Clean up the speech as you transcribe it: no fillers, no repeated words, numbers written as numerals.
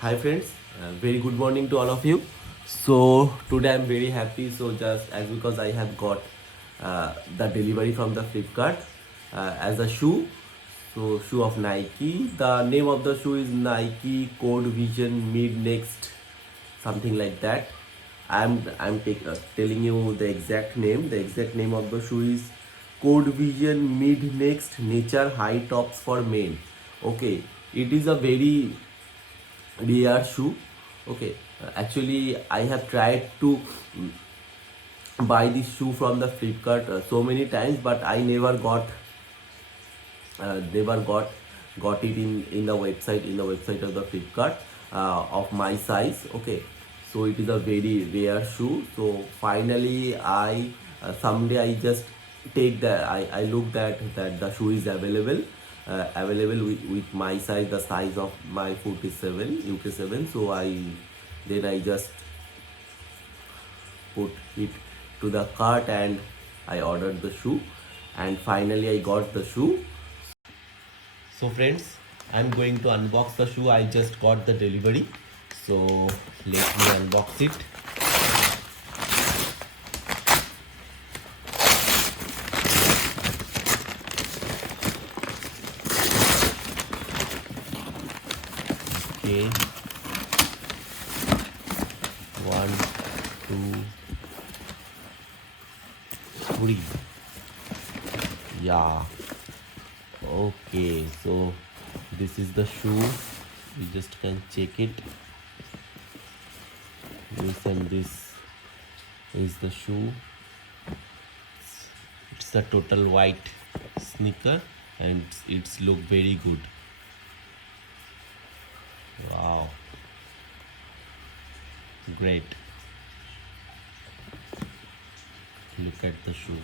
Hi friends, very good morning to all of you. So today I'm very happy. So just as because I have got the delivery from the Flipkart as a shoe. So shoe of Nike. The name of the shoe is Nike Code Vision Mid Next, something like that. Telling you the exact name. The exact name of the shoe is Code Vision Mid Next Nature High Tops for Men. Okay, it is a very rare shoe. Okay, actually I have tried to buy this shoe from the Flipkart so many times, but I never got it in the website of the Flipkart of my size. Okay, so it is a very rare shoe. So finally I someday I just take the I looked at that the shoe is available with my size, the size of my foot is 7 UK 7. So I just put it to the cart and I ordered the shoe, and finally I got the shoe. So friends, I'm going to unbox the shoe. I just got the delivery. So let me unbox it. Okay. One, two, three. Yeah. Okay. So this is the shoe. We just can check it. This and this is the shoe. It's a total white sneaker and it's look very good. Wow, great. Look at the shoe.